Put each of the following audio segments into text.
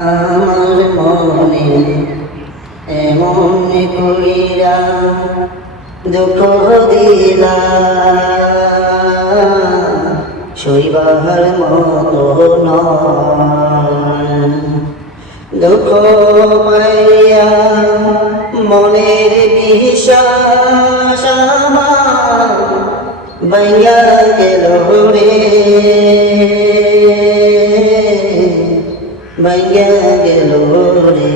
আমার মনে এমন কইরা দুঃখ দিলা সইবার মতো নয়। দুঃখ পাইয়া মনের বিশ্বাস আমার ভাইয়া গেল রে, ভাইয়া গেল রে।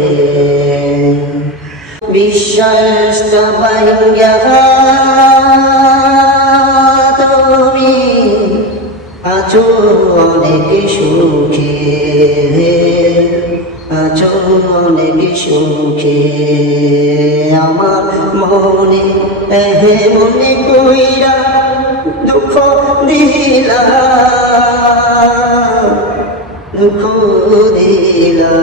বিশ্বাসটা ভাইয়া তুমি আছো অনেক সুখে, আছো অনেক সুখে। আমার মনে মনে কইরা দুঃখ দিলা, দুঃখ দিলা।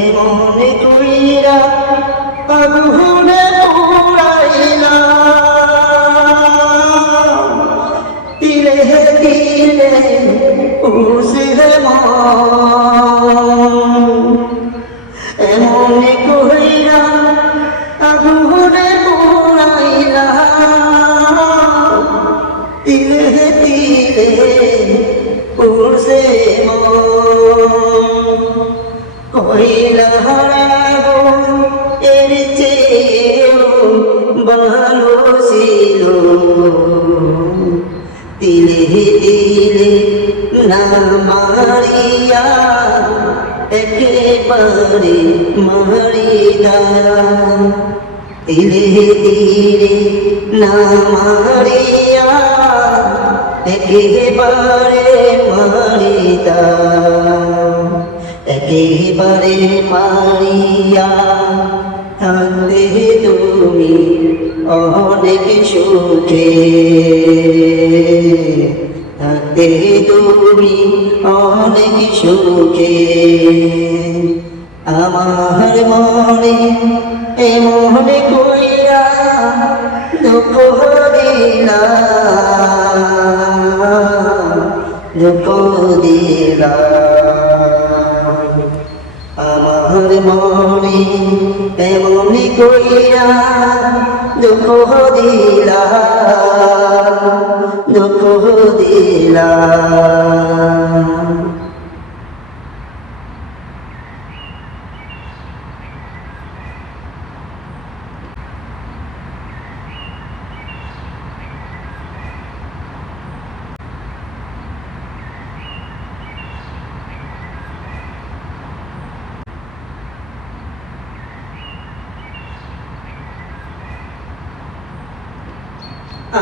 এমন কইরা আগুনে পুরাইলা, তিলে তিলে উসে মন। এমন কইরা আগুনে পুরাইলা, তিলে তিলে উসে মন। কইলা হারাবো এর চেয়েও ভালো ছিল, তিলে তিলে না মারিয়া একেবারে মারিয়া, তিলে তিলে না মারিয়া একেবারে মারিয়া, একেবারে মারিয়া থাকতে তুমি অনেক সুখে, থাকতে তুমি অনেক সুখে। আমার মনে এমন কইরা দুঃখ দিলা, দুঃখ দিলা। আমার মনে এমন কইরা দুঃখ দিলা, দুঃখ দিলা।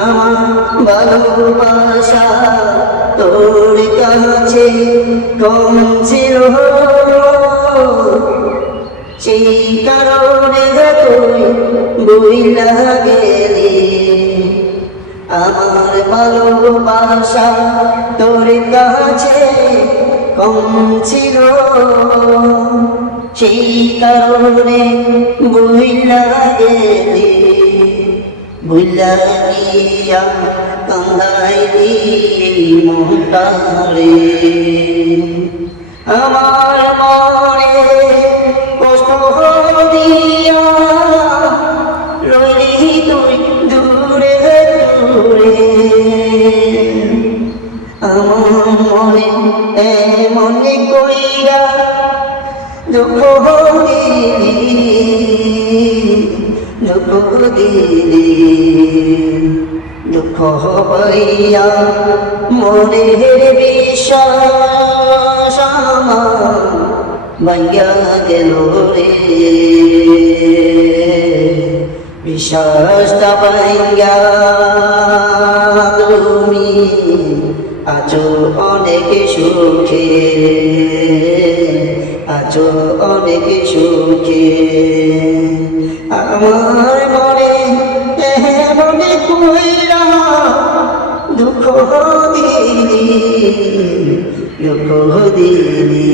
আমার ভালোবাসা তোর কাছে কম ছিল, সেই কারণে তুই বইলা গেলি। আমার ভালোবাসা তোর কাছে কম ছিল, সেই কারণে বইলা গেলি। ভুলা গিয়া কান্দাইলি মনটারে, আমার মনে কষ্ট দিয়া রইলি তুই দূরে দূরে। আমার মনে এমন কইরা দুঃখ দিলি, দুঃখ দিলি। দুঃখ পাইয়া মনের বিশ্বাস আমার ভাইয়া গেল রে, বিশ্বাসটা ভাইয়া তুমি আছো অনেক সুখে, আছো আছো অনেক সুখে। আমার মনে মনে কইরা দুঃখ দিলি দুঃখ দিলি।